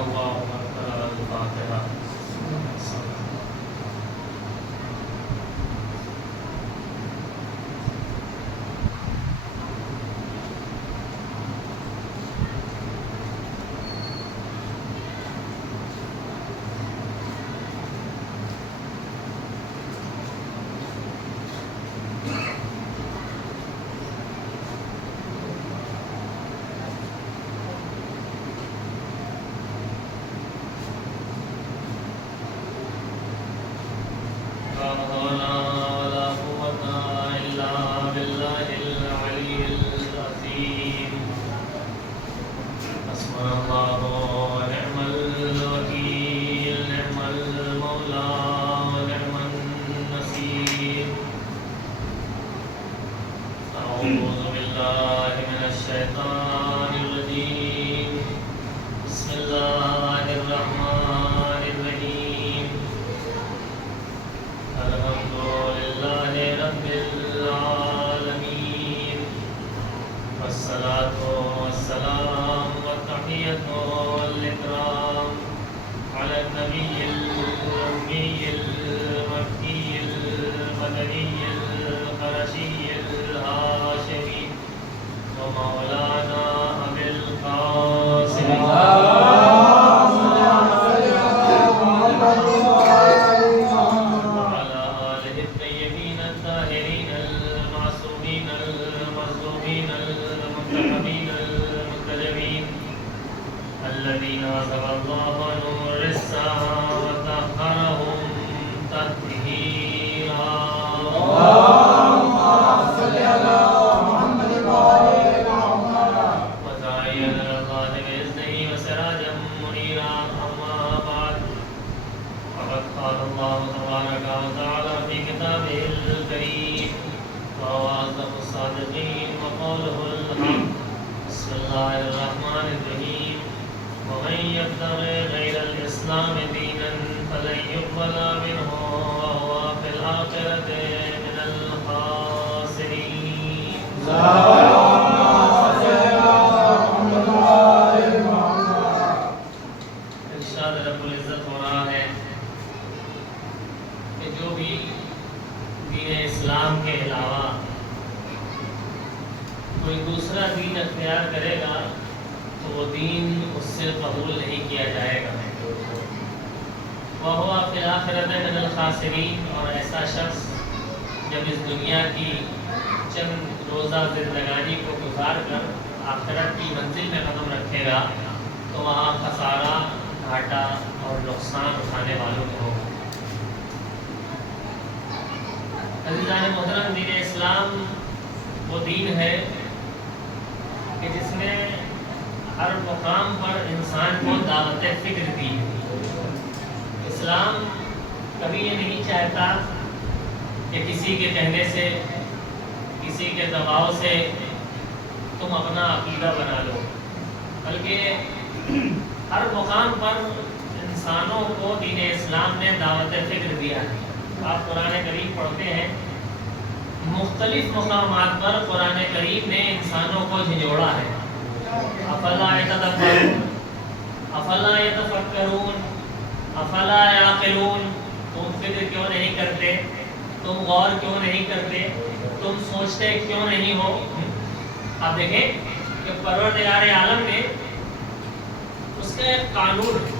اللهم الفاتحة. أعوذ بالله من الشيطان الرجيم. بسم الله الرحمن الرحيم. الحمد لله رب العالمين، والصلاة والسلام والتحية والإكرام على النبي الأمي المكي المدني القرشي الهاشمي ومولانا أبي القاسم وعلى آله الطيبين الطاهرين المعصومين المظلومين المنتخبين المنتجبين الذين عزب الله نور الساعة وطهرهم تطهيرا. وزين الله بإذنه وسراجا منيرا. أما بعد، فقد قال الله تبارك وتعالى في كتابه الكريم وهو أصدق الصادقين وقوله الحق. بسم الله الرحمن الرحيم. ومن يبتغي غير الإسلام دينا فلن يقبل منه وهو في الآخرة من الخاسرين. ارشاد رب العزت ہو رہا ہے کہ جو بھی دین اسلام کے علاوہ کوئی دوسرا دین اختیار کرے گا تو وہ دین اس سے قبول نہیں کیا جائے گا. وَهُوَ فِي الْآخِرَةِ مِنَ الْخَاسِرِينَ. اور ایسا شخص جب اس دنیا کی چند روزہ زندگانی کو گزار کر آخرت کی منزل میں قدم رکھے گا تو وہاں خسارہ، گھاٹا اور نقصان اٹھانے والوں کو ہوگا. عزیزان محترم، دین اسلام وہ دین ہے کہ جس نے ہر مقام پر انسان کو دعوت فکر دی. اسلام کبھی یہ نہیں چاہتا کہ کسی کے کہنے سے، کسی کے دباؤ سے تم اپنا عقیدہ بنا لو، بلکہ ہر مقام پر انسانوں کو دین اسلام نے دعوت فکر دیا ہے. آپ قرآن کریم پڑھتے ہیں، مختلف مقامات پر قرآن کریم نے انسانوں کو جھنجھوڑا ہے. افلا یتدبرون، افلا یتفکرون، افلا یعقلون. تم فکر کیوں نہیں کرتے؟ تم غور کیوں نہیں کرتے؟ تم سوچتے کیوں نہیں ہو؟ آپ دیکھیں کہ پروردگار عالم نے اس کا ایک قانون ہے،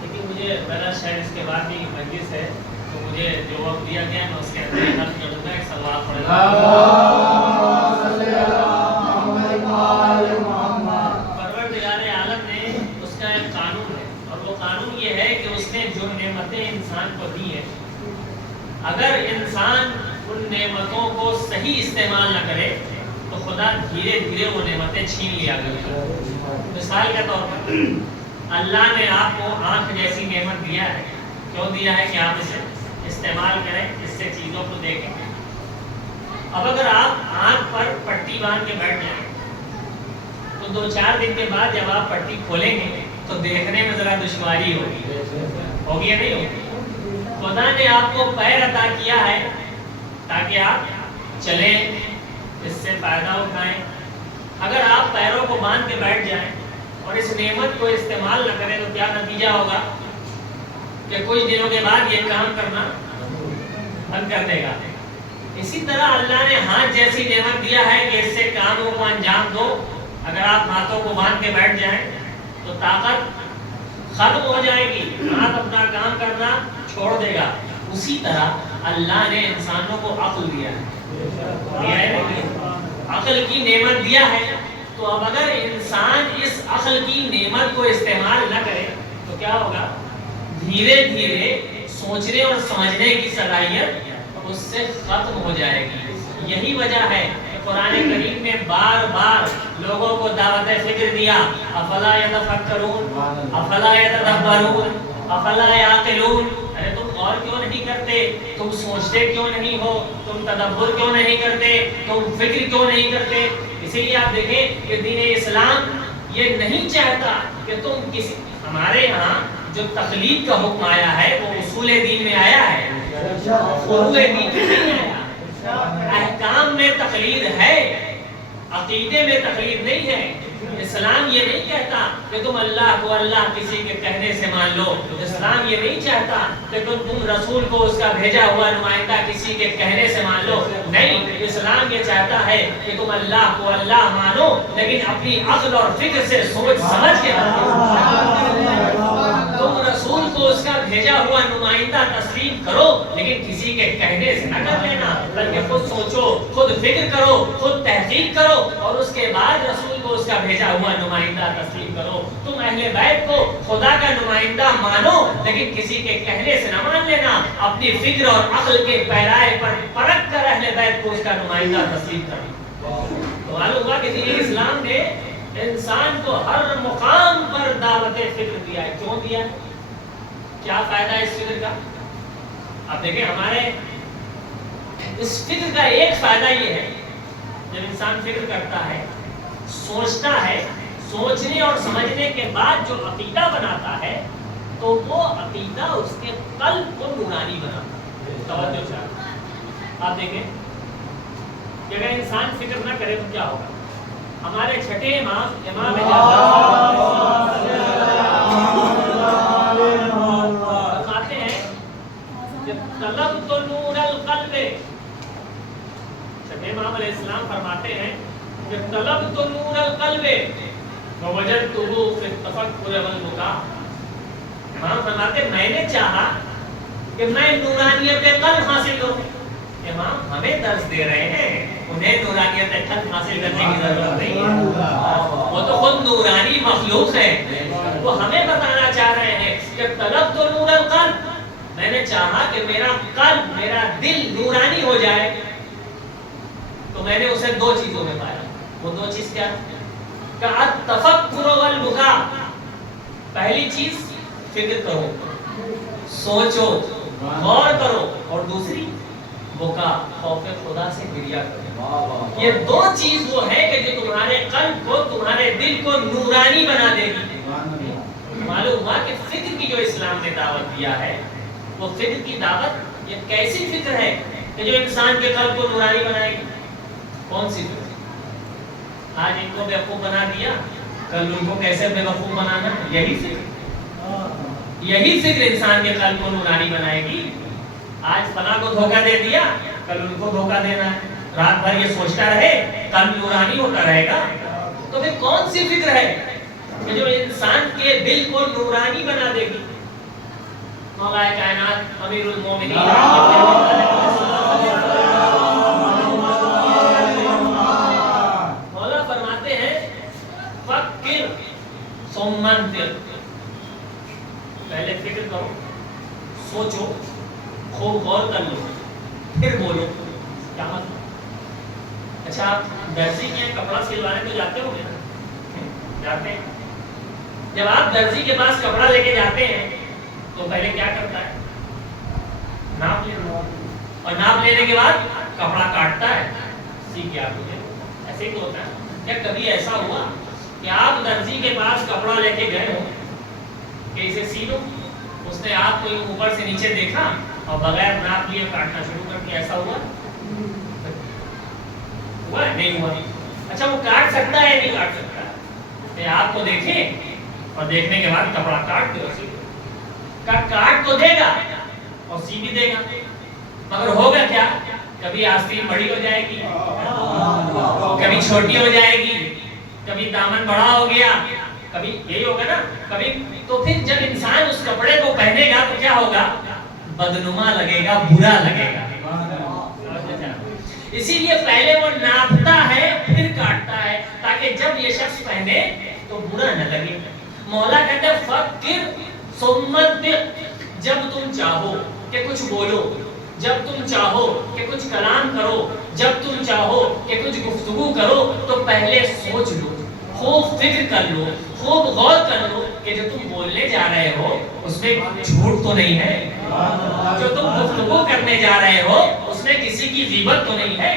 لیکن مجھے پہلا شاید اس کے بعد بھی مجلس ہے تو مجھے جو وقت دیا گیا میں اس کے اندر حل کروں گا. ایک سوال پڑھ لوں. پروردگار عالم نے اس کا ایک قانون ہے، اور وہ قانون یہ ہے کہ اس نے جو نعمتیں انسان کو دی ہیں، اگر انسان ان نعمتوں کو صحیح استعمال نہ کرے تو خدا دھیرے دھیرے وہ نعمتیں چھین لیا کرے. مثال کے طور پر اللہ نے آپ کو آنکھ جیسی نعمت دیا ہے. کیوں دیا ہے؟ کہ آپ اسے استعمال کریں، اس سے چیزوں کو دیکھیں. اب اگر آپ آنکھ پر پٹی باندھ کے بیٹھ جائیں تو 2-4 دن کے بعد جب آپ پٹی کھولیں گے تو دیکھنے میں ذرا دشواری ہوگی یا نہیں ہوگی؟ خدا نے آپ کو پیر عطا کیا ہے تاکہ آپ چلیں، اس سے فائدہ اٹھائیں. اگر آپ پیروں کو باندھ کے بیٹھ جائیں اور اس نعمت کو استعمال نہ کرے تو کیا نتیجہ ہوگا کہ کچھ دنوں کے بعد یہ کام کرنا بند کر دے گا۔ اسی طرح اللہ نے ہاتھ جیسی نعمت دیا ہے کہ اس سے کاموں کو انجام دو، اگر آپ ہاتھوں کو باندھ کے بیٹھ جائیں تو طاقت ختم ہو جائے گی، ہاتھ اپنا کام کرنا چھوڑ دے گا۔ اسی طرح اللہ نے انسانوں کو عقل دیا ہے، عقل کی نعمت دیا ہے، تو اب اگر انسان اس عقل کی نعمت کو استعمال نہ کرے تو کیا ہوگا؟ دھیرے دھیرے سوچنے اور سمجھنے کی صلاحیت اس سے ختم ہو جائے گی۔ یہی وجہ ہے کہ قرآن کریم نے بار بار لوگوں کو دعوت فکر دیا، افلا یتفکرون افلا یتدبرون افلا یعقلون، ارے تم غور کیوں نہیں کرتے، تم سوچتے کیوں نہیں ہو، تم تدبر کیوں نہیں کرتے، تم فکر کیوں نہیں کرتے؟ اسی لیے آپ دیکھیں کہ دین اسلام یہ نہیں چاہتا کہ تم کسی، ہمارے ہاں جو تقلید کا حکم آیا ہے وہ اصول دین میں آیا ہے، فروع دین میں نہیں آیا۔ احکام میں تقلید ہے، عقیدے میں تقلید نہیں ہے۔ اسلام یہ نہیں کہتا کہ تم اللہ کو اللہ کسی کے کہنے سے مان لو، اسلام یہ نہیں چاہتا کہ تم رسول کو اس کا بھیجا ہوا نمائندہ کسی کے کہنے سے مان لو، نہیں، اسلام یہ چاہتا ہے کہ تم اللہ کو اللہ مانو لیکن اپنی عقل اور فکر سے سوچ سمجھ کے مانو۔ تم رسول کو اس کا بھیجا ہوا نمائندہ تسلیم کرو لیکن کسی کے کہنے سے نہ کر لینا، بلکہ خود سوچو، خود فکر کرو، خود تحقیق کرو اور اس کے بعد رسول کو اس کا بھیجا ہوا نمائندہ تسلیم کرو۔ تم اہل بیت کو خدا کا نمائندہ مانو لیکن کسی کے کہنے سے نہ مان لینا، اپنی فکر اور عقل کے پیرائے پر پرکھ کر اہل بیت کو اس کا نمائندہ تسلیم کرو۔ تو معلوم ہوا کہ دین اسلام نے انسان کو ہر مقام پر دعوت فکر دیا ہے۔ کیوں دیا ہے؟ کیا فائدہ ہے اس فکر کا؟ اب دیکھیں ہمارے اس فکر کا ایک فائدہ یہ ہے، جب انسان فکر کرتا ہے، سوچتا ہے، سوچنے اور سمجھنے کے بعد جو عقیدہ بناتا ہے تو وہ عقیدہ اس کے قلب کو نورانی بناتا ہے۔ توجہ چاہیے، آپ دیکھیں کہ اگر انسان فکر نہ کرے تو کیا ہوگا؟ ہمارے چھٹے امام فرماتے ہیں کہ طلبت نور القلب، چھٹے امام علیہ السلام فرماتے ہیں کہ طلبت نور القلب ووجدته في التفکر والبکاء۔ امام فرماتے ہیں میں نے چاہا کہ میں نورانیت قلب حاصل کروں۔ امام ہمیں درس دے رہے ہیں، انہیں نورانیت قلب حاصل کرنے کی ضرورت نہیں ہے، وہ تو خود نورانی مخلوق ہے، وہ ہمیں بتانا چاہ رہے ہیں کہ طلب تو نور القلب، میں نے چاہا کہ میرا قلب، میرا دل نورانی ہو جائے، تو میں نے اسے دو چیزوں میں پایا۔ وہ دو چیز کیا؟ کہ التفکر والبکاء، پہلی چیز فکر کرو، سوچو، غور کرو، اور دوسری بکا، خوف خدا سے گریہ کرو۔ یہ دو چیز وہ ہے کہ جو تمہارے قلب کو، تمہارے دل کو نورانی بنا دے گی۔ معلوم ہوا کہ فکر کی جو اسلام نے دعوت دیا ہے، وہ فکر کی دعوت یہ کیسی فکر ہے کہ جو انسان کے قلب کو نورانی بنائے گی؟ کون سی فکر؟ آج ان کو بیوقوف بنا دیا، کل ان کو کیسے بیوقوف بنانا، یہی فکر، یہی فکر انسان کے قلب کو نورانی بنائے گی۔ آج فلاں کو دھوکہ دے دیا، کل ان کو دھوکہ دینا ہے، رات بھر یہ سوچتا رہے، کل نورانی ہوتا رہے گا۔ تو پھر کون سی فکر ہے کہ جو انسان کے دل کو نورانی بنا دے گی؟ مولا کائنات امیر المومنین مولا فرماتے ہیں فکر ثم انذر، پہلے فکر کرو، سوچو، خوب غور کر لو، پھر بولو۔ کیا مطلب؟ اچھا آپ درزی کے کپڑا سلوانے تو جاتے ہو گے؟ جاتے ہیں۔ جب آپ درزی کے پاس کپڑا لے کے جاتے ہیں تو پہلے کیا کرتا ہے؟ ناپ لینا، اور ناپ لینے کے بعد کپڑا کاٹتا ہے، سیکھ گیا مجھے، ایسے ہی تو ہوتا ہے۔ کیا کبھی ایسا ہوا کہ آپ درزی کے پاس کپڑا لے کے گئے ہو کہ اسے سی لو، اس نے آپ کو اوپر سے نیچے دیکھا اور بغیر ناپ لیے کاٹنا شروع کر دیا، ایسا ہوا؟ ہوا نہیں ہوا؟ اچھا وہ کاٹ سکتا ہے نہیں کاٹ سکتا؟ کہ آپ کو دیکھے اور دیکھنے کے بعد کپڑا کاٹ دے، کاٹ تو دے گا اور سی بھی دے گا، مگر ہوگا کیا؟ کبھی آستین بڑی ہو جائے گی، کبھی چھوٹی ہو جائے گی، کبھی دامن بڑا ہو گیا، کبھی یہی ہوگا نا کبھی. تو پھر جب انسان اس کپڑے کو پہنے گا تو کیا ہوگا؟ بدنما لگے گا، برا لگے گا. اسی لیے پہلے وہ ناپتا ہے پھر کاٹتا ہے تاکہ جب یہ شخص پہنے تو برا نہ لگے. مولا کہتے ہیں فکر ثم دق، جب تم چاہو کہ کچھ بولو، جب تم چاہو کہ کچھ کلام کرو، جب تم چاہو کہ کچھ گفتگو کرو تو پہلے سوچ لو، خوب فکر کر لو، خوب غور کر لو کہ جو تم بولنے جا رہے ہو اس میں جھوٹ تو نہیں ہے، جو تم گفتگو کرنے جا رہے ہو اس میں کسی کی غیبت تو نہیں ہے،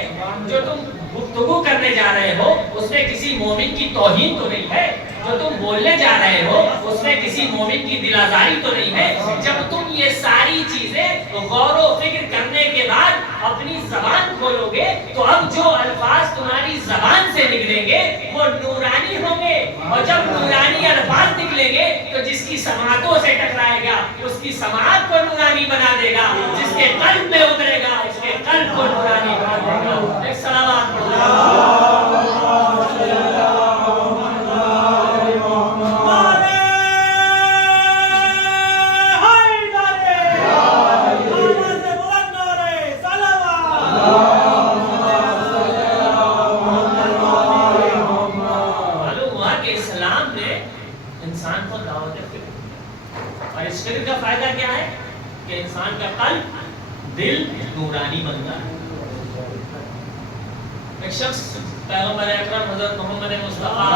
جو تم گفتگو کرنے جا رہے ہو اس میں کسی مومن کی توہین تو نہیں ہے، جو تم بولنے جا رہے ہو اس میں کسی مومن کی دل آزاری تو نہیں ہے. جب تم یہ ساری چیزیں غور و فکر کرنے کے بعد اپنی زبان کھولو گے تو اب جو الفاظ تمہاری زبان سے نکلیں گے وہ نورانی ہوں گے، اور جب نورانی الفاظ نکلیں گے تو جس کی سماعتوں سے ٹکرائے گا اس کی سماعت کو نورانی بنا دے گا، جس کے قلب میں اترے گا اس کے قلب کو نورانی بنا دے گا. ایک صلوات پڑھو. فکر کا فائدہ کیا ہے کہ انسان کا قلب دل نورانی بنتا ہے. ایک شخص پیغمبر اکرم حضرت محمد مصطفیٰ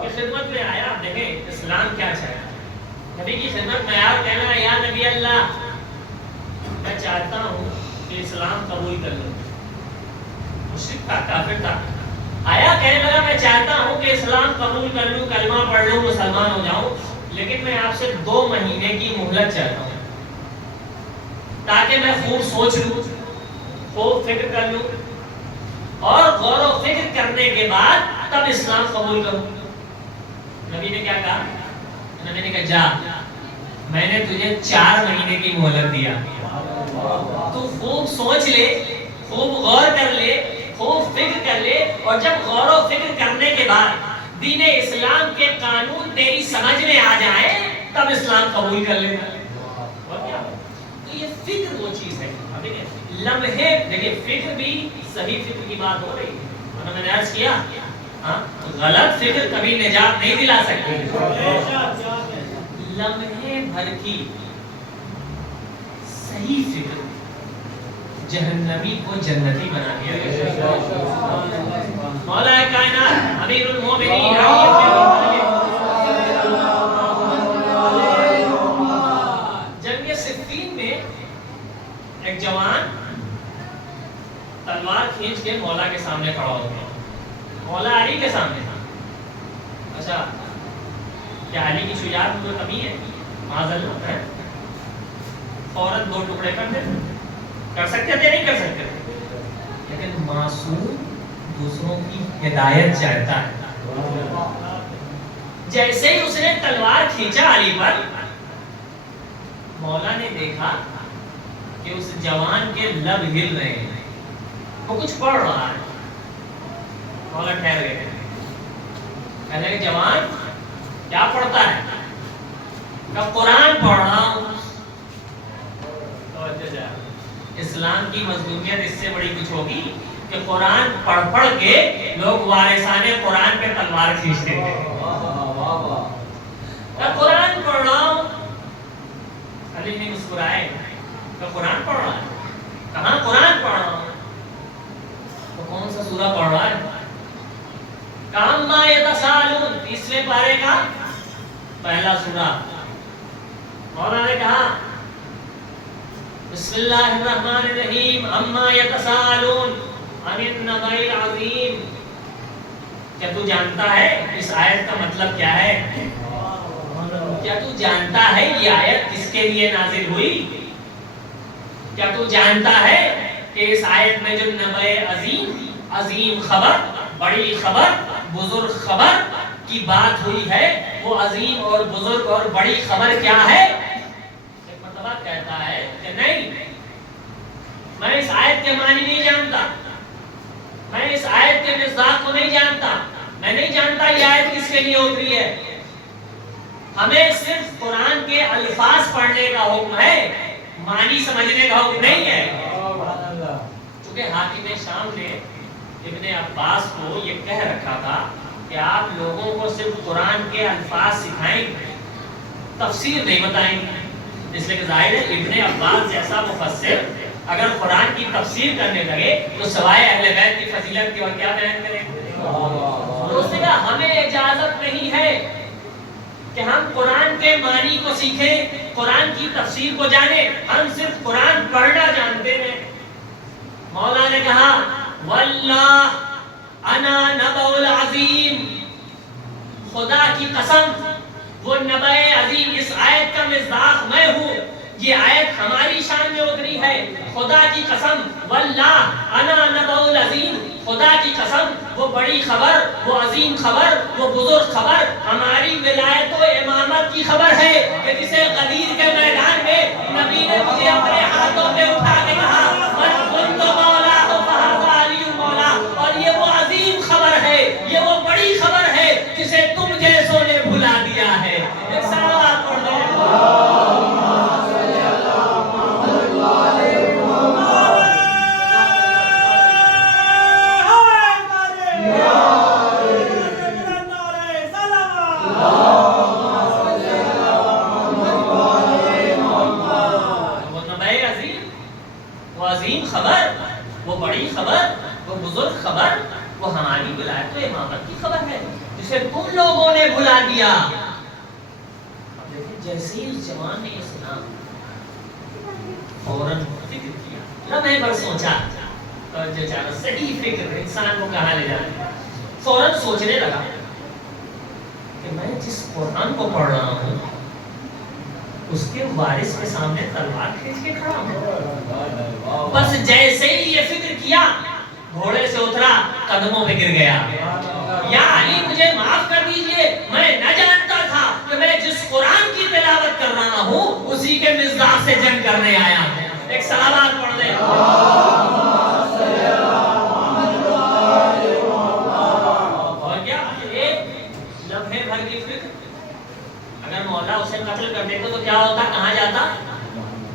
کی خدمت میں آیا. آپ دیکھیں اسلام کیا چاہتا، نبی کی خدمت میں آیا کہنا یا نبی اللہ میں چاہتا ہوں کہ اسلام قبول کر لوں. مشرک تھا، کافر تھا، آیا کہنے لگا میں چاہتا ہوں کہ اسلام قبول کر لوں، کلمہ پڑھ لوں، مسلمان ہو جاؤں، لیکن میں آپ سے 2 مہینے کی مہلت چاہتا ہوں تاکہ میں خوب سوچ لوں، خوب فکر کر لوں اور غور و فکر کرنے کے بعد تب اسلام قبول کروں. نبی نے کیا کہا؟ نبی نے کہا جا میں نے تجھے 4 مہینے کی مہلت دیا، تو خوب سوچ لے، خوب غور کر لے، خوب فکر کر لے، اور جب غور و فکر کرنے کے بعد دین اسلام کے قانون تیری سمجھ میں آ جائیں تب اسلام قبول کر لینا. تو یہ فکر وہ چیز ہے. لمحے دیکھیں فکر بھی صحیح فکر کی بات ہو رہی ہے، میں نے عرض کیا غلط فکر کبھی نجات نہیں دلا سکتی. لمحے بھر کی صحیح فکر جہنمی کو جنتی بنا دیا. مولا کائنات امیر المومنین جنگ صفین میں ایک جوان تلوار کھینچ کے مولا کے سامنے کھڑا ہو گیا. مولا علی کے سامنے تھا. اچھا کیا علی کی شجاعت میں کوئی کمی ہے؟ معاذ اللہ ہے. فوراً 2 ٹکڑے کر دے، کر سکتے تھے نہیں کر سکتے تھے، لیکن معصوم دوسروں کی ہدایت چاہتا ہے. جیسے ہی اس نے تلوار کھینچا علی پر، مولا نے دیکھا کہ اس جوان کے لب ہل رہے ہیں، وہ کچھ پڑھ رہا ہے. مولا ٹھہر گئے، کہنے لگے جوان کیا پڑھتا ہے؟ کہ قرآن پڑھ رہا ہوں. اسلام کی مظلومیت اس سے بڑی کچھ ہوگی کہ قرآن پڑھ پڑھ کے لوگ وارثان قرآن پہ تلوار کھینچتے تھے. قرآن پڑھ رہا ہوں. علی نے مسکرائے کہ قرآن پڑھ رہا ہے؟ کہاں قرآن پڑھ رہا ہوں. تو کون سا سورہ پڑھ رہا ہے؟ کاما یتسالون 30ویں پارے کا پہلا سورہ. مولا نے کہا بسم اللہ الرحمن الرحیم اما یتسالون عن النبأ العظیم. کیا تو جانتا ہے اس آیت کا مطلب کیا ہے؟ کیا تو جانتا ہے یہ آیت کس کے لیے نازل ہوئی؟ کیا تو جانتا ہے کہ اس آیت میں جو نبأ عظیم عظیم خبر، بڑی خبر، بزرگ خبر کی بات ہوئی ہے، وہ عظیم اور بزرگ اور بڑی خبر کیا ہے؟ ایک مرتبہ کہتا ہے کہ نہیں، میں اس آیت کے معنی نہیں جانتا، میں اس آیت کے مصداق کو نہیں جانتا، میں نہیں جانتا یہ آیت کس کے لیے اتری ہے، ہمیں صرف قرآن کے الفاظ پڑھنے کا حکم ہے، معنی سمجھنے کا حکم نہیں ہے۔ چونکہ حاکم شام نے ابن عباس کو یہ کہہ رکھا تھا کہ آپ لوگوں کو صرف قرآن کے الفاظ سکھائیں گے، تفسیر نہیں بتائیں گے، اس لیے کہ ظاہر ہے ابن عباس جیسا مفسر اگر قرآن کی تفسیر کرنے لگے تو سوائے اہل بیت کی فضیلت کے اور کیا بیان کریں گے؟ تو اس نے کہا ہمیں اجازت نہیں ہے کہ ہم قرآن کے معنی کو سیکھیں، قرآن کی تفسیر کو جانیں، ہم صرف قرآن پڑھنا جانتے ہیں۔ مولا نے کہا واللہ انا نبأ العظیم، خدا کی قسم وہ نبأ عظیم، اس آیت کا مصداق میں ہوں، یہ آیت ہماری شان میں اتری ہے، خدا کی قسم واللہ انا نبأ العظیم، خدا کی قسم وہ بڑی خبر، وہ عظیم خبر، وہ بزرگ خبر ہماری ولایت و امامت کی خبر ہے کہ جسے غدیر کے میدان میں نبی نے مجھے اپنے ہاتھوں میں اٹھا کے کہا من کنت مولا فہذا علی مولا، اور یہ وہ عظیم خبر ہے، یہ وہ بڑی خبر ہے جسے تم جیسوں نے بھلا دیا ہے۔ ایک سلوات پڑھ لیں۔ خبر، وہ بڑی خبر، وہ بزرگ خبر، وہ ہماری ولایت و امامت کی خبر ہے جسے تم لوگوں نے بھلا دیا۔ اب دیکھیں جیسے ہی اس جوان نے یہ سنا فوراً فکر کیا، لمحے بھر سوچا، اور جو چاہتا صحیح فکر انسان کو کہاں لے جاتی ہے، فوراً سوچنے لگا کہ میں جس قرآن کو پڑھ رہا ہوں اس کے وارث کے سامنے تلوار کھینچ کے کھڑا ہوں۔ بس جیسے ہی یہ فکر کیا گھوڑے سے اترا، قدموں پہ گر گیا، یا علی مجھے معاف کر دیجئے، میں نہ جانتا تھا کہ میں جس قرآن کی تلاوت کر رہا ہوں اسی کے مصداق سے جنگ کرنے آیا ہوں۔ ایک صلوات پڑھ دیں۔ اور کیا ایک لمحے بھر کی فکر، اگر مولا اسے قتل کر دیتے تو کیا ہوتا، کہاں جاتا،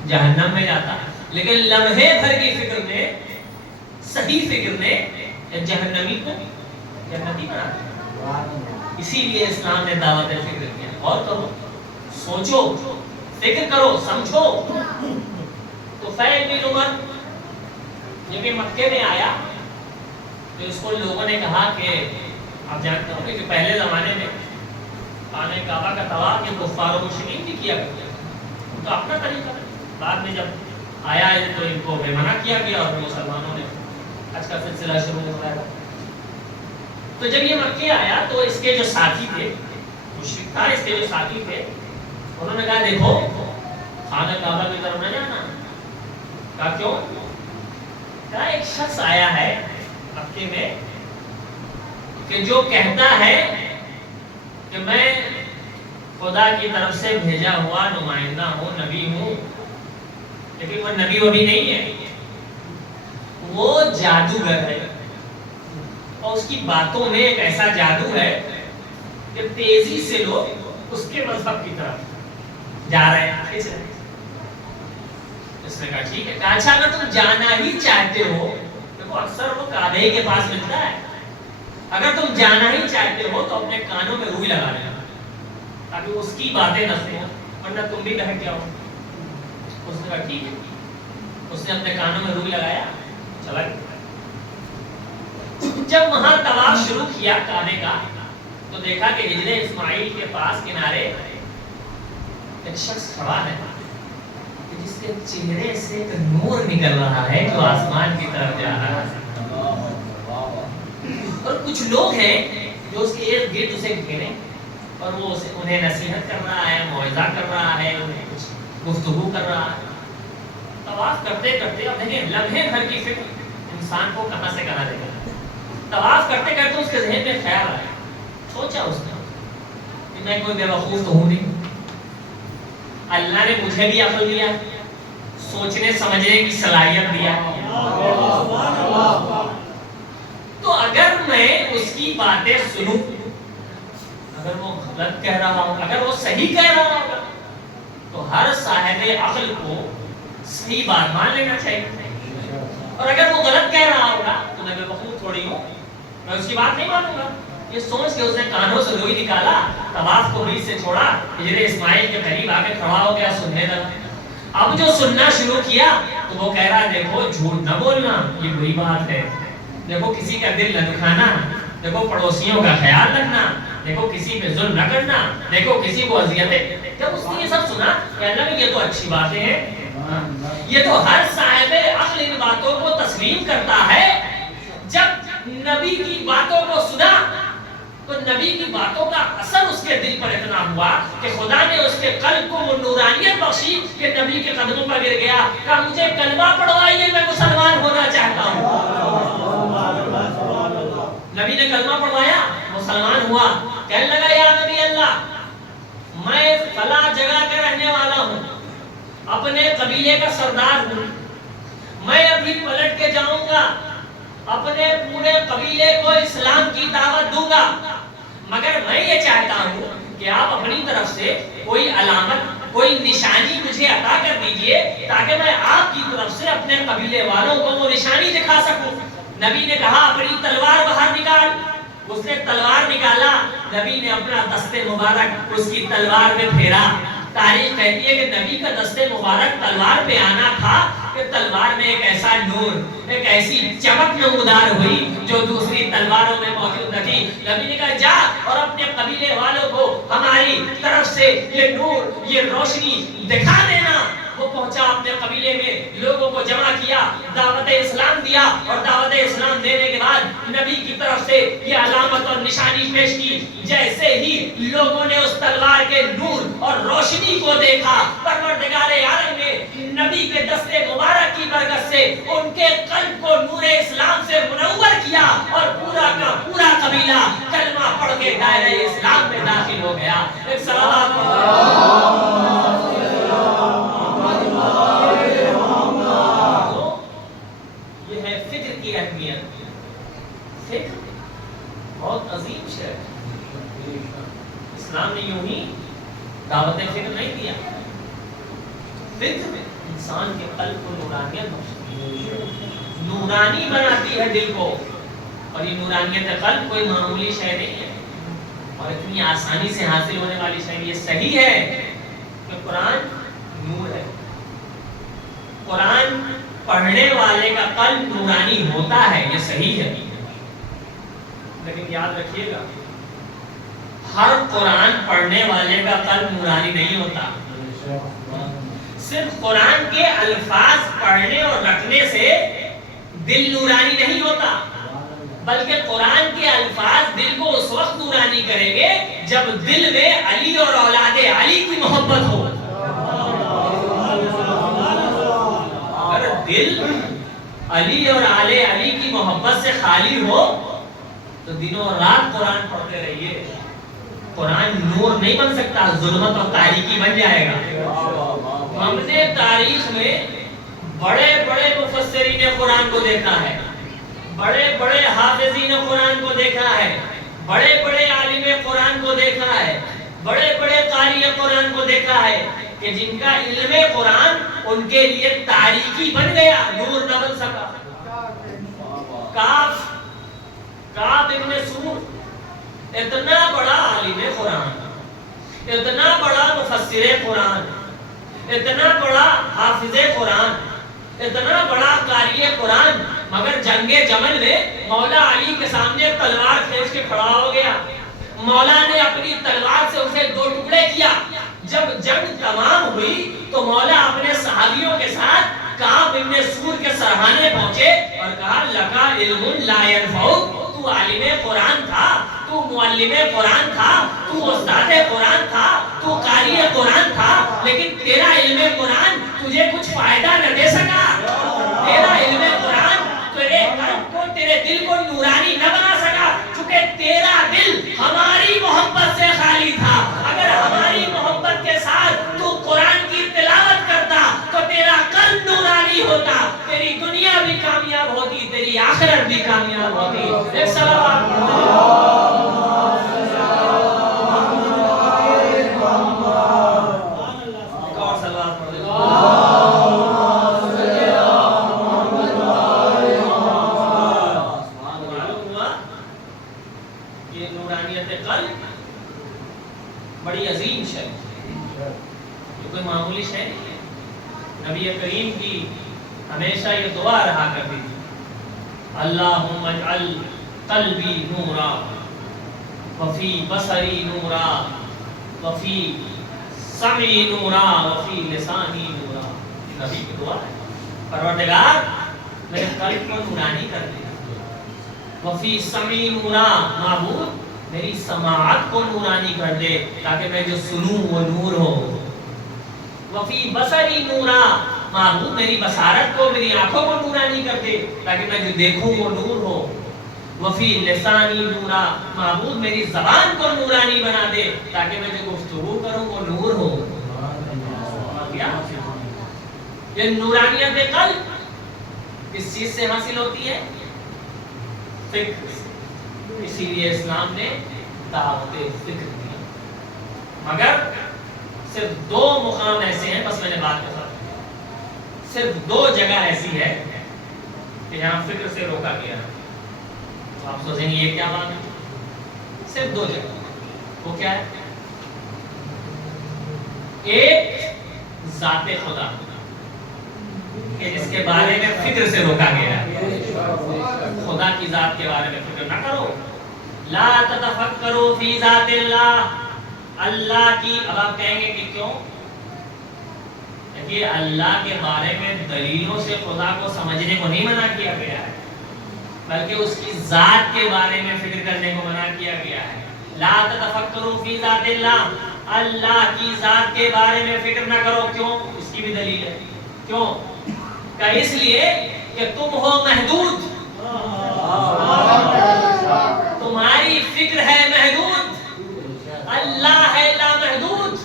جہنم میں جاتا، لیکن لمحے بھر کی فکر نے، صحیح فکر نے جہنمی کو جنتی بنا دیا۔ اسی لیے اسلام نے دعوت فکر کیا، اور کرو، سوچو، فکر کرو، سمجھو۔ تو فیل بن عمر جب یہ مکے میں آیا تو اس کو لوگوں نے کہا کہ آپ جانتے ہوں گے کہ پہلے زمانے میں خانہ کعبہ کا طواف یہ کفار و مشرکین بھی کیا کرتے تھے، ان کا اپنا طریقہ ہے۔ بعد میں جب آیا ہے تو ان کو بے منع کیا گیا اور مسلمانوں نے حج کا سلسلہ شروع ہو رہا ہے۔ تو جب یہ مکے آیا تو اس کے جو ساتھی تھے، مشرک تھا، اس کے جو ساتھی تھے، انہوں نے کہا دیکھو خانہ کعبہ کی طرف نہ جانا۔ کہا کیوں؟ کہا ایک شخص آیا ہے مکے میں کہ جو کہتا ہے کہ میں خدا کی طرف سے بھیجا ہوا نمائندہ ہوں، نبی ہوں، لیکن وہ نبی وہ بھی نہیں ہے، وہ جادوگر ہے، اور اس کی باتوں میں ایک ایسا جادو ہے کہ تیزی سے لوگ اس کے مذہب کی طرف جا رہے ہیں۔ اس نے کہا ٹھیک ہے۔ کہا اچھا اگر تم جانا ہی چاہتے ہو، دیکھو اکثر وہ کعبے کے پاس ملتا ہے، اگر تم جانا ہی چاہتے ہو تو اپنے کانوں میں روئی لگا لینا تاکہ اس کی باتیں نہ سنو، ورنہ تم بھی بہک جاؤ۔ اس نے کہا ٹھیک ہے۔ اس نے اپنے کانوں میں روئی لگایا، چلا گیا۔ جب وہاں طواف شروع کیا کعبے کا تو دیکھا کہ ہجر اسماعیل کے پاس کنارے ایک شخص کھڑا ہے جس کے چہرے سے ایک نور نکل رہا ہے جو آسمان کی طرف جا رہا ہے، اور کچھ لوگ ہیں جو اس کے ارد گرد اسے گھیرے اور وہ انہیں نصیحت کر رہا ہے، موعظہ کر رہا ہے، انہیں کچھ گفتگو کر رہا ہے۔ طواف کرتے کرتے اب دیکھیں لمحے بھر کی فکر انسان کو کہاں سے کہاں لے گا۔ طواف کرتے کرتے اس کے ذہن میں خیال آیا، سوچا اس نے کہ میں کوئی بیوقوف تو ہوں نہیں، اللہ نے مجھے بھی عقل دیا، سوچنے سمجھنے کی صلاحیت دیا، تو اگر میں اس کی باتیں سنوں، اگر وہ غلط کہہ رہا ہوں، اگر وہ صحیح کہہ رہا ہوگا، تو ہر صاحب عقل کو صحیح بات مان لینا چاہیے، اور اگر وہ غلط کہہ رہا ہوگا تو میں بیوقوف تھوڑی ہوں، میں اس کی بات نہیں مانوں گا۔ یہ سوچ کے اس نے کانوں سے لوہی نکالا، طواف کو بیچ سے چھوڑا، ہجر اسماعیل کے قریب آ کے کھڑا ہو گیا سننے لگا۔ اب جو سننا شروع کیا تو وہ کہہ رہا دیکھو جھوٹ نہ بولنا یہ بری بات ہے، دیکھو کسی کا دل نہ دکھانا، دیکھو پڑوسیوں کا خیال رکھنا، دیکھو کسی پہ ظلم نہ کرنا، دیکھو کسی کو اذیتیں۔ جب اس نے یہ سب سنا کہ اللہ میں یہ تو اچھی باتیں ہیں، یہ تو ہر صاحب عقل ان باتوں کو تسلیم کرتا ہے۔ جب نبی کی باتوں کو سنا تو نبی کی باتوں کا اثر اس کے دل پر اتنا ہوا کہ خدا نے اس کے قلب کو وہ نورانیت بخشی کہ نبی کے قدموں پر گر گیا، کہا مجھے کلمہ پڑھوائیے میں مسلمان ہونا چاہتا ہوں۔ نبی نے کلمہ پڑھوایا، مسلمان ہوا، کہنے لگا یا نبی اللہ میں فلاں جگہ کا رہنے والا ہوں، اپنے قبیلے کا سردار ہوں، میں ابھی پلٹ کے جاؤں گا، اپنے پورے قبیلے کو اسلام کی دعوت دوں گا، مگر میں یہ چاہتا ہوں کہ آپ اپنی طرف سے کوئی علامت کوئی نشانی مجھے عطا کر دیجئے تاکہ میں آپ کی طرف سے اپنے قبیلے والوں کو وہ نشانی دکھا سکوں۔ نبی نے کہا اپنی تلوار باہر نکال، اس نے تلوار نکالا، نبی نے اپنا دست مبارک اس کی تلوار میں پھیرا۔ تاریخ کہتی ہے کہ نبی کا دست مبارک تلوار پہ آنا تھا کہ تلوار میں ایک ایسا نور، ایک ایسی چمک نمودار ہوئی جو دوسری تلواروں میں موجود نہ تھی۔ نبی نے کہا جا اور اپنے قبیلے والوں کو ہماری طرف سے یہ نور یہ روشنی دکھا دینا۔ وہ پہنچا اپنے قبیلے میں، لوگوں کو جمع کیا، دعوت اسلام دیا، اور دعوت اسلام دینے کے بعد نبی کی طرف سے یہ علامت اور نشانی پیش کی۔ جیسے ہی لوگوں نے اس تلوار کے نور اور روشنی کو دیکھا، پروردگار عالم نے نبی کے دست مبارک کی برکت سے ان کے قلب کو نور اسلام سے منور کیا، اور پورا کا پورا قبیلہ کلمہ پڑھ کے دائرہ اسلام میں داخل ہو گیا۔ ایک صلوات یہ ہے فکر کی اہمیت۔ فکر بہت عظیم شے ہے، اسلام نے یوں ہی دعوت فکر نہیں دیا، فکر میں انسان کے قلب کو نورانیت بخشتی ہے، نورانی بناتی ہے دل کو، اور یہ نورانیت قلب کوئی معمولی شے نہیں ہے اور اتنی آسانی سے حاصل ہونے والی شے۔ یہ صحیح ہے کہ قرآن نور ہے، قرآن پڑھنے والے کا قلب نورانی ہوتا ہے، یہ صحیح ہے، لیکن یاد رکھیے گا ہر قرآن پڑھنے والے کا قلب نورانی نہیں ہوتا۔ صرف قرآن کے الفاظ پڑھنے اور رکھنے سے دل نورانی نہیں ہوتا، بلکہ قرآن کے الفاظ دل کو اس وقت نورانی کریں گے جب دل میں علی اور اولاد علی کی محبت ہو۔ اگر دل علی اور آل علی کی محبت سے خالی ہو تو دنوں رات قرآن پڑھتے رہیے، قرآن نور نہیں بن سکتا، ظلمت اور تاریکی بن جائے گا۔ ہم نے تاریخ میں بڑے بڑے مفسرین قرآن کو دیکھا ہے، بڑے بڑے حافظین قرآن کو دیکھا ہے، بڑے بڑے عالم قرآن کو دیکھا ہے، بڑے بڑے قاری قرآن کو دیکھا ہے کہ جن کا علم قرآن ان کے لیے تاریکی بن گیا، نور نہ بن سکا۔ کعب ابن سعود اتنا بڑا عالم قرآن، اتنا بڑا مفسر قرآن، اتنا بڑا حافظ قرآن، اتنا بڑا قاری قرآن، مگر جنگ جمل میں مولا علی کے سامنے تلوار کھینچ کے کھڑا ہو گیا۔ مولا نے اپنی تلوار سے اسے دو ٹکڑے کیا۔ جب جنگ تمام ہوئی تو مولا اپنے صحابیوں کے ساتھ کعب ابن سعود کے سرحانے پہنچے اور کہا لکا علم لا ينفعک، تو عالم قرآن تھا، تو معلم قرآن تھا، تو استاد قرآن تھا، تو قاری قرآن تھا، لیکن تیرا علم قرآن تجھے کچھ فائدہ نہ دے سکا، تیرا علم قرآن تیرے قلب کو تیرے دل کو نورانی نہ بنا کامیاب ہوتی. ایک صلوات بڑی عظیم شے، یہ کوئی معمولی شے نہیں ہے. نبی کریم کی ہمیشہ یہ دعا رہا کرتی تھی، اللہم اجعل قلبی نورا وفی بصری نورا وفی سمعی نورا وفی لسانی نورا. نبی کی دعا ہے، پروردگار میرے قلب کو نورانی کر دے، وفی سمعی نورا، معبود میری سماعت کو نورانی کر دے تاکہ میں جو سنوں وہ نور ہو، وفی بصری نورا، معبود میری بصارت کو، میری آنکھوں کو نورانی کر دے تاکہ میں جو دیکھوں وہ نور ہو، وفی لسانی نورا، معبود میری زبان کو نورانی بنا دے تاکہ میں جو گفتگو کروں وہ نور ہو. یہ نورانیت قلب کس چیز سے حاصل ہوتی ہے؟ فکر سے. اسی لیے اسلام نے دعوت فکر دی. مگر صرف دو مقام ایسے ہیں، بس میں نے بات کہا، صرف دو جگہ ایسی ہے کہ یہاں فکر سے روکا گیا. تو آپ سوچیں گے یہ کیا بات ہے؟ صرف دو جگہ. وہ کیا ہے؟ ایک ذات خدا کہ جس کے بارے میں فکر سے روکا گیا ہے. خدا کی ذات کے بارے میں فکر نہ کرو. لا تتفکروا فی ذات اللہ، اللہ کی. اب آپ کہیں گے کہ کیوں؟ کہ اللہ کے بارے میں دلیلوں سے خدا کو سمجھنے کو نہیں منع کیا گیا ہے، بلکہ اس کی ذات کے بارے میں فکر کرنے کو منع کیا گیا ہے. لا تتفکروا فی ذات اللہ، اللہ کی ذات کے بارے میں فکر نہ کرو. کیوں؟ اس کی بھی دلیل ہے. کیوں؟ کہ اس لیے کہ تم ہو محدود، تمہاری فکر ہے محدود، اللہ ہے لامحدود.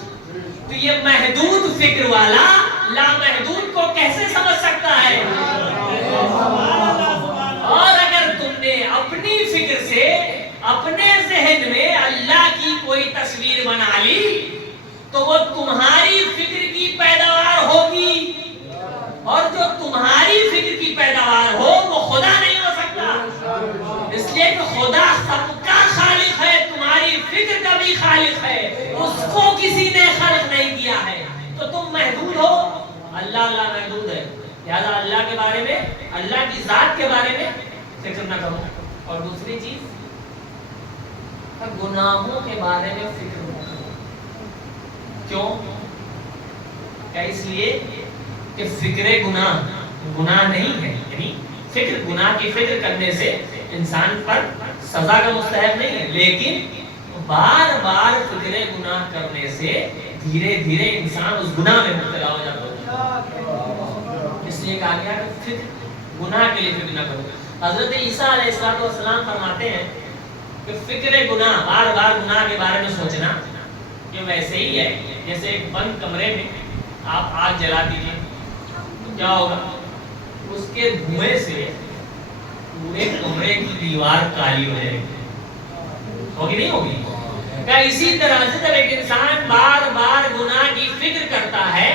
تو یہ محدود فکر والا لامحدود کو کیسے سمجھ سکتا ہے؟ اور اگر تم نے اپنی فکر سے اپنے ذہن میں اللہ کی کوئی تصویر بنا لی تو وہ تمہاری فکر کی پیداوار ہوگی، اور جو تمہاری فکر کی پیداوار ہو وہ خدا نہیں ہو سکتا. اس لیے کہ خدا سب کا خالق ہے، تمہاری فکر کا بھی خالق ہے، اس کو کسی نے خلق نہیں کیا ہے. تو تم محدود ہو، اللہ محدود ہے. لہذا اللہ کے بارے میں، اللہ کی ذات کے بارے میں فکر نہ کرو. اور دوسری چیز، گناہوں کے بارے میں فکر نہ کرو. کیوں؟ کہ اس لیے کہ فکر گناہ نہیں ہے. یعنی فکر، گناہ کی فکر کرنے سے انسان پر سزا کا مستحق نہیں ہے، لیکن بار بار فکر گناہ کرنے سے دھیرے دھیرے انسان اس گناہ میں مبتلا ہو جاتا ہے. اس لیے کہا گیا کہ فکر، گناہ کے لیے فکر نہ کرو. حضرت عیسیٰ علیہ السلام فرماتے ہیں کہ فکر گناہ، بار بار گناہ کے بارے میں سوچنا، یہ ویسے ہی ہے جیسے ایک بند کمرے میں آپ آگ جلا دیجیے تو کیا ہوگا؟ اس کے دھوئیں سے پورے کمرے کی دیوار کالی ہو جائے گی، ہوگی نہیں ہوگی؟ کہ اسی طرح سے جب ایک انسان بار بار گناہ کی فکر کرتا ہے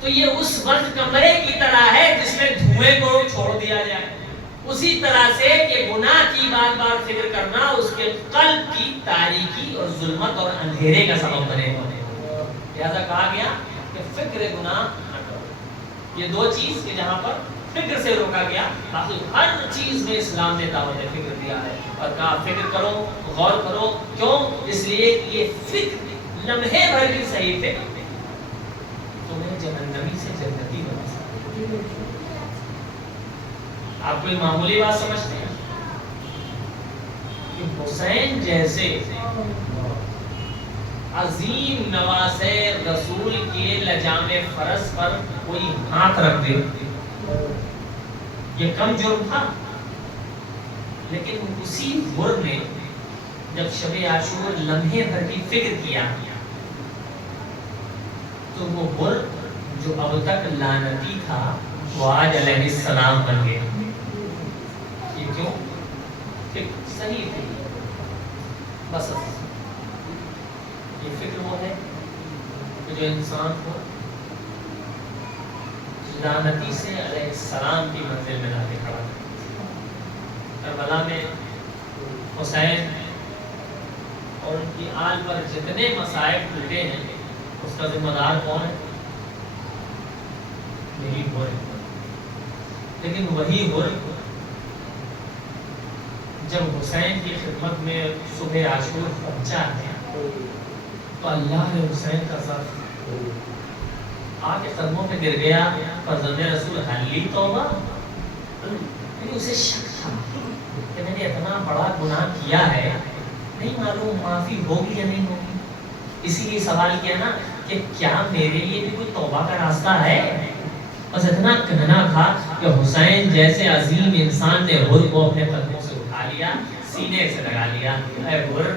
تو یہ اس بند کمرے کی طرح ہے جس میں دھوئیں کو چھوڑ دیا جائے. اسی طرح سے کہ گناہ کی بار بار فکر کرنا اس کے قلب کی تاریکی اور ظلمت اور اندھیرے کا سبب بنے گا. لہذا کہا گیا کہ فکر گناہ نہ کرو. یہ دو چیز کہ جہاں پر فکر سے روکا گیا، باقی ہر چیز میں اسلام نے دعوت فکر دیا ہے اور کہا فکر کرو، غور کرو. کیوں؟ اس لیے یہ فکر لمحے بھر کی صحیح فکر تمہیں جہنمی سے جنتی بنا سکتی ہے. آپ کوئی معمولی بات سمجھتے ہیں کہ حسین جیسے عظیم نواسے رسول کے لجام فرض پر کوئی ہاتھ رکھ دے، یہ کم جرم تھا؟ لیکن اسی بر نے جب شب عاشور لمحے بھر کی فکر کیا تو وہ بر جو اب تک لعنتی تھا وہ آج علیہ السلام بن گئے. فکر صحیح تھی. بس یہ فکر وہ ہے کہ جو انسان کو لعنتی سے علیہ السلام کی منزل میں لا کے کھڑا کرتا. کربلا میں حسین اور ان کی آل پر جتنے مصائب ٹوٹے ہیں اس کا ذمہ دار کون ہے؟ یہی ہو رہے. لیکن وہی ہو جب حسین کی خدمت میں صبح عاشور پہنچا ہے تو اللہ نے حسین کا ساتھ آ کے قدموں میں گر گیا. فرزند رسول حلی توبہ, یعنی اسے شک تھا کہ میں نے اتنا بڑا گناہ کیا ہے, نہیں معلوم معافی ہوگی یا نہیں ہوگی. اسی لیے سوال کیا نا کہ کیا میرے لیے بھی کوئی توبہ کا راستہ ہے. بس اتنا کہنا تھا کہ حسین جیسے عظیم انسان نے حر کو اپنے قدموں سے اٹھا لیا, سینے سے لگا لیا, اے حر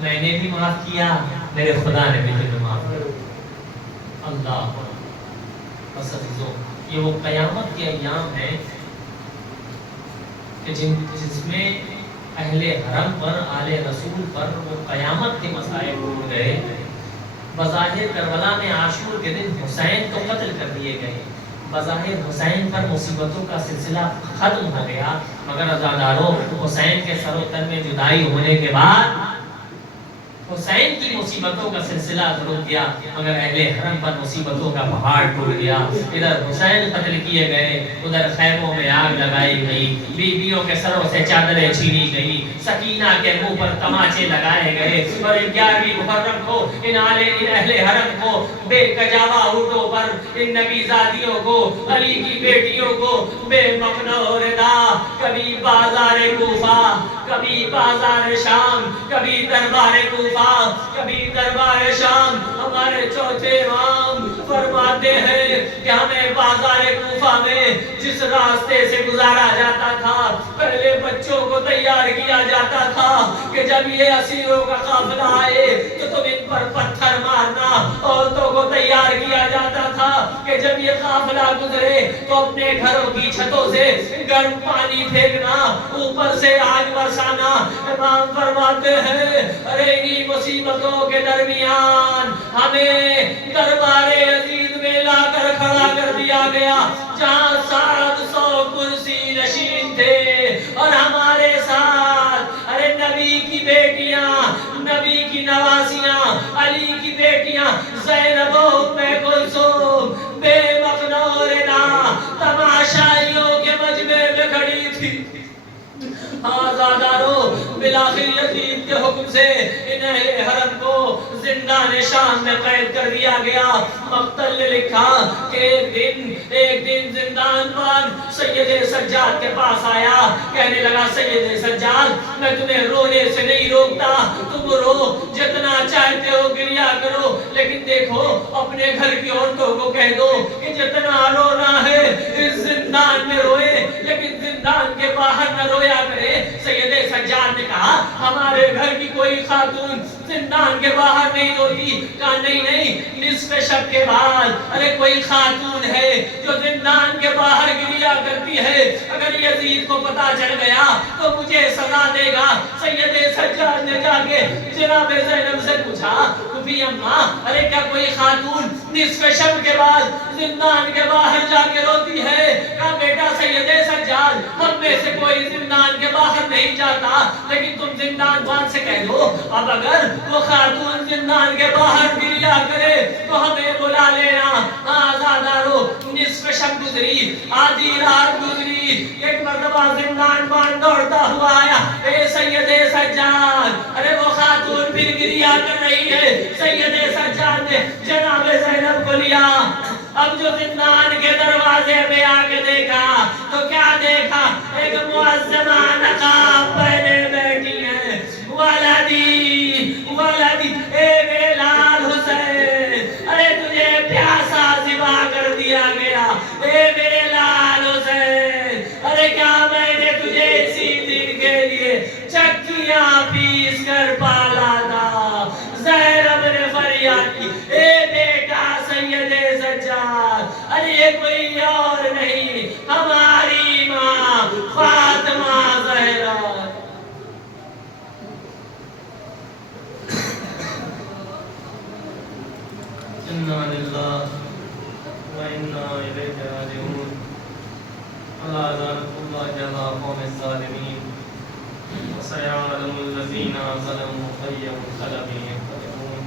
میں نے بھی معاف کیا, میرے خدا نے بھی تجھے معاف کیا. اللہ بس عزیزوں, یہ وہ قیامت کے ایام ہیں کہ جس میں اہل حرم پر, آل رسول پر وہ قیامت کے مسائل ٹوٹ گئے. بظاہر کربلا میں عاشور کے دن حسین تو قتل کر دیے گئے, بظاہر حسین پر مصیبتوں کا سلسلہ ختم ہو گیا, مگر عزاداروں حسین کے سر و تن میں جدائی ہونے کے بعد حسین کی مصیبتوں کا سلسلہ رک گیا, مگر اہل حرم پر مصیبتوں کا پہاڑ ٹوٹ گیا. ادھر حسین قتل کیے گئے, ادھر خیموں میں آگ لگائی گئی, بیویوں کے سروں سے چادریں چھینی گئی, سکینہ کے منہ پر تماچے لگائے گئے, اور 11ویں محرم کو ان اہل حرم کو بے کجاوا اونٹوں پر ان نبی زادیوں کو, علی کی بیٹیوں کو بے مقنع ردا, کبھی بازار کوفہ, کبھی بازار شام, کبھی دربار کوفہ, کبھی دربار شام. ہمارے چوتھے امام فرماتے ہیں کہ ہمیں بازار کوفہ میں جس راستے سے گزارا جاتا تھا, پہلے بچوں کو تیار کیا جاتا تھا کہ جب یہ اسیروں کا قافلہ آئے تو تم ان پر پتھر مارنا. عورتوں کو تیار کیا جاتا تھا کہ جب یہ قافلہ گزرے تو اپنے گھروں کی چھتوں سے گرم پانی پھینکنا, اوپر سے آگ برسانا. امام فرماتے ہیں ارے انہی مصیبتوں کے درمیان ہمیں دربار عزیز میں لا کر کھڑا کر دیا گیا, جہاں 700 کرسی نشین تھے, اور ہمارے ساتھ ارے نبی کی بیٹیاں, نبی کی نواسیاں, علی کی بیٹیاں زینب و ام کلثوم بے مقنع ردا تماشائیوں کے مجمع میں کھڑی تھی. آزادارو بلاخر یزید کے حکم سے ان اہل حرم کو زندان شام میں قید کر دیا گیا. مقتل نے لکھا کہ ایک دن زندان بان سید سجاد کے پاس آیا, کہنے لگا سید سجاد میں تمہیں رونے سے نہیں روکتا, تم رو جتنا چاہتے ہو گریا کرو, لیکن دیکھو اپنے گھر کی عورتوں کو کہہ دو کہ جتنا رونا ہے اس زندان میں روئے, لیکن زندان کے باہر نہ رویا کرے. سید سجاد نے کہا ہمارے گھر کی کوئی خاتون زندان کے باہر نہیں روتی. کہا نہیں, نصف شب کے بعد ارے کوئی خاتون ہے جو زندان کے باہر گریا کرتی ہے, اگر یزید کو پتا چل گیا تو مجھے سزا دے گا. سید سجاد نے جا کے جناب زینب سے پوچھا کبھی اماں ارے کیا کوئی خاتون نصف شب کے بعد زندان کے باہر جا کے روتی ہے؟ کہا بیٹا سید سجاد ہم میں سے کوئی زندان کے باہر نہیں جاتا, لیکن تم زندان بان سے کہہ دو اب اگر وہ خاتون زندان کے باہر گریا کرے تو ہمیں بلا لینا. آزادارو نصف شب گزری, آدھی رات گزری, ایک مرتبہ زندان بان دوڑتا ہوا آیا, اے سید سجاد ارے وہ خاتون پھر گریا کر رہی ہے. سید سجاد نے جناب زینب کو لیا, اب جو زندان کے دروازے میں آ کے دیکھا تو کیا دیکھا, ایک معظمہ نقاب پہنے بیٹھی ہے. ولدی ولدی اے میرے لال حسین, ارے تجھے پیاسا ذبح کر دیا گیا. اے میرے لال حسین, ارے کیا میں نے تجھے اسی دن کے لیے چکیاں پیس کر پالا تھا. زینب نے فریاد کی اے بیٹا سید سجاد, ارے یہ کوئی اور نہیں ہماری ماں فاطمہ زہرا وإنا إليه راجعون. ألا لعنة الله على القوم الظالمين وسيعلم الذين ظلموا أي منقلب ينقلبون.